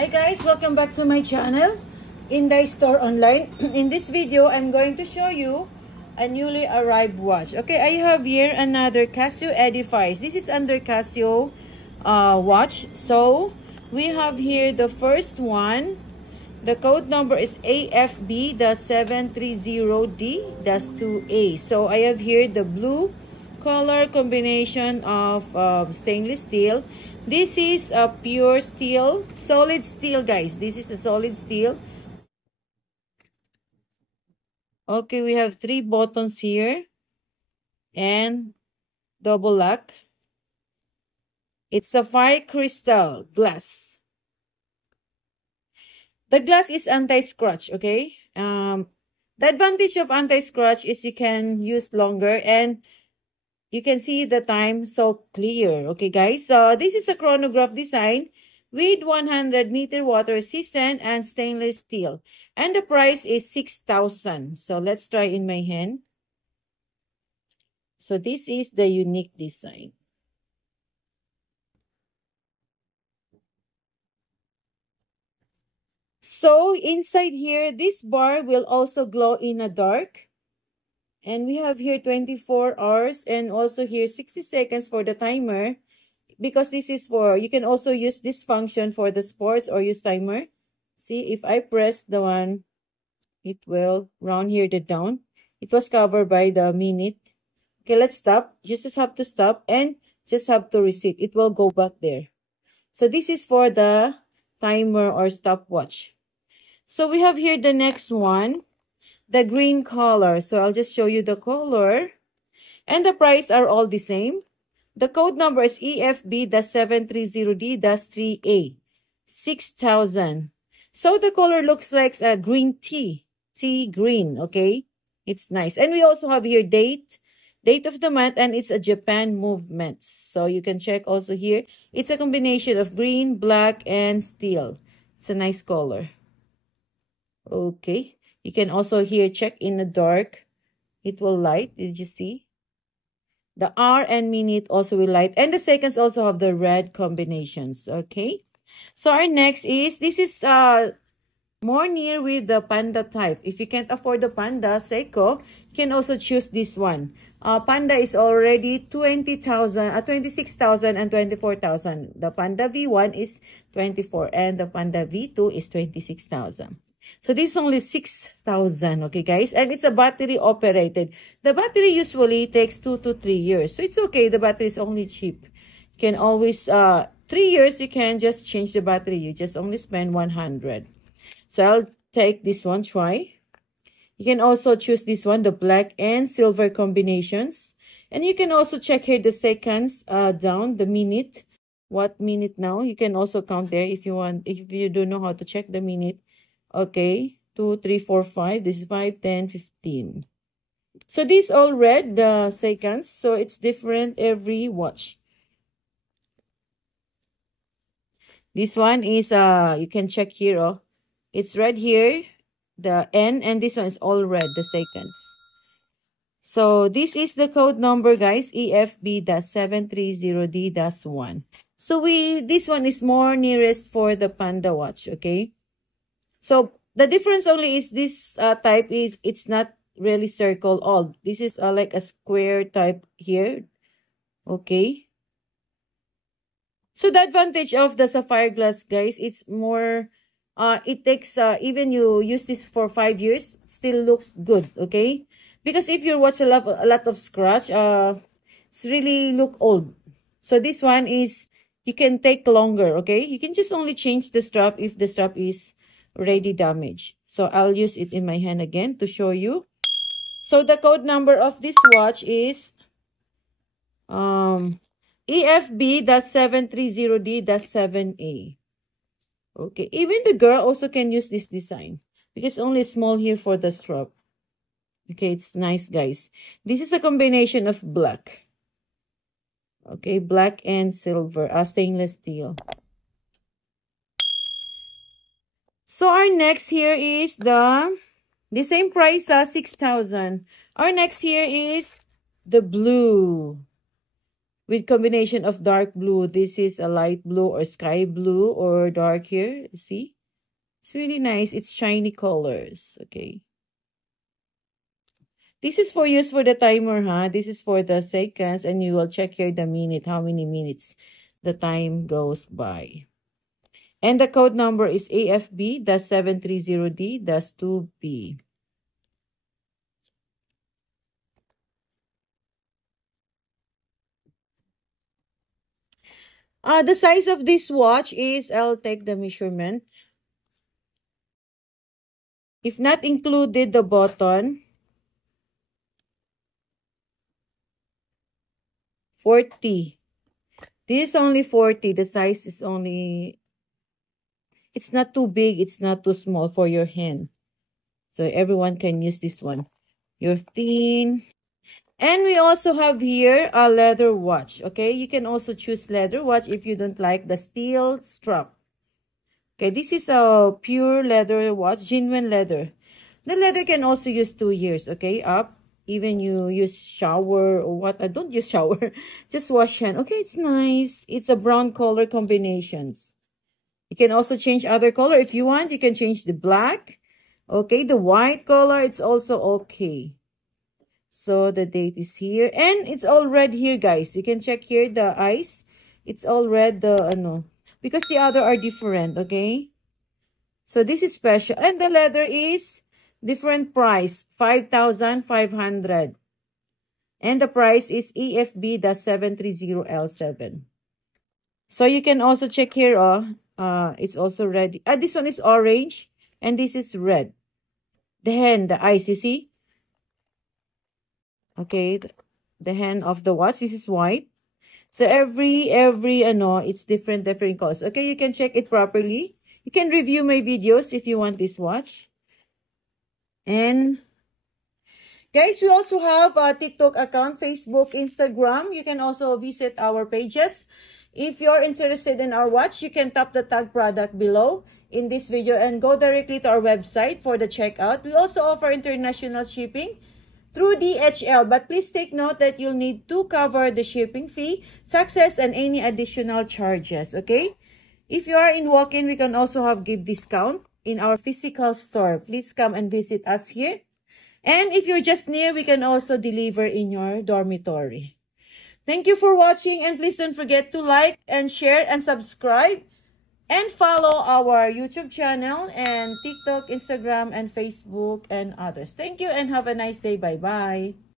Hi guys, welcome back to my channel, Inday Store Online. In this video, I'm going to show you a newly arrived watch. Okay, I have here another Casio Edifice. This is under Casio watch. So, we have here the first one. The code number is AFB-730D-2A. So, I have here the blue color combination of stainless steel. This is a pure steel, solid steel, guys. This is a solid steel. Okay, we have 3 buttons here and double lock. It's sapphire crystal glass. The glass is anti-scratch, okay? The advantage of anti-scratch is you can use longer and you can see the time so clear. Okay, guys. So, this is a chronograph design with 100-meter water resistant and stainless steel. And the price is 6,000. So, let's try in my hand. So, this is the unique design. So, inside here, this bar will also glow in the dark. And we have here 24 hours and also here 60 seconds for the timer. Because this is for, you can also use this function for the sports or use timer. See, if I press the one, it will round here the down. It was covered by the minute. Okay, let's stop. You just have to stop and just have to reset. It will go back there. So this is for the timer or stopwatch. So we have here the next one, the green color. So I'll just show you the color. And the price are all the same. The code number is EFB-730D-3A. 6,000. So the color looks like a green tea. Tea green, okay? It's nice. And we also have here date of the month, and it's a Japan movement. So you can check also here. It's a combination of green, black, and steel. It's a nice color. Okay. You can also here check in the dark. It will light. Did you see? The hour and minute also will light. And the seconds also have the red combinations. Okay. So our next is, this is more near with the Panda type. If you can't afford the Panda Seiko, you can also choose this one. Panda is already 20,000, 26,000 and 24,000. The Panda V1 is 24 and the Panda V2 is 26,000. So this is only 6,000, okay guys? And it's a battery operated. The battery usually takes 2 to 3 years. So it's okay, the battery is only cheap. You can always, 3 years you can just change the battery. You just only spend 100. So I'll take this one, try. You can also choose this one, the black and silver combinations. And you can also check here the seconds down, the minute. What minute now? You can also count there if you want, if you don't know how to check the minute. Okay, 2, 3, 4, 5. This is 5, 10, 15. So this all red, the seconds. So it's different every watch. This one is, you can check here. Oh, it's red here, the N, and this one is all red, the seconds. So this is the code number, guys, EFB-730D-1. So this one is more nearest for the Panda watch, okay? So the difference only is this type is, it's not really circle all. This is like a square type here. Okay. So the advantage of the sapphire glass, guys, it's more, it takes, even you use this for 5 years, still look good, okay? Because if you watch a lot of scratch, it's really look old. So this one is, you can take longer, okay? You can just only change the strap if the strap is already damaged. So I'll use it in my hand again to show you. So the code number of this watch is EFB-730D-7A. Okay, even the girl also can use this design because only small here for the strap. Okay, it's nice, guys. This is a combination of black. Okay, black and silver, stainless steel. So our next here is the same price, 6,000. Our next here is the blue. with combination of dark blue. This is a light blue or sky blue or dark here. See? It's really nice. It's shiny colors. Okay. This is for use for the timer, huh? This is for the seconds, and you will check here the minute, how many minutes the time goes by. And the code number is AFB-730D-2B. The size of this watch is, I'll take the measurement. If not included the button, 40. This is only 40. The size is only, it's not too big. It's not too small for your hand. So everyone can use this one. You're thin. And we also have here a leather watch. Okay, you can also choose leather watch if you don't like the steel strap. Okay, this is a pure leather watch, genuine leather. The leather can also use 2 years, okay, up. Even you use shower or what, I don't use shower, just wash hand. Okay, it's nice. It's a brown color combinations. You can also change other color if you want. You can change the black. Okay, the white color, it's also okay. So the date is here. And it's all red here, guys. You can check here the eyes. It's all red, because the other are different, okay? So this is special. And the leather is different price, 5,500. And the price is AFB-730L7. So you can also check here, it's also red. This one is orange, and this is red. The hand, the eyes, you see? Okay, the hand of the watch, this is white. So every it's different colors. Okay, you can check it properly. You can review my videos if you want this watch. And guys, we also have a TikTok account, Facebook, Instagram. You can also visit our pages. If you're interested in our watch, you can tap the tag product below in this video and go directly to our website for the checkout. We also offer international shipping through DHL, but please take note that you'll need to cover the shipping fee, taxes, and any additional charges, okay? If you are in walk-in, we can also have gift discount in our physical store. Please come and visit us here. And if you're just near, we can also deliver in your dormitory. Thank you for watching, and please don't forget to like and share and subscribe and follow our YouTube channel and TikTok, Instagram, and Facebook and others. Thank you and have a nice day. Bye-bye.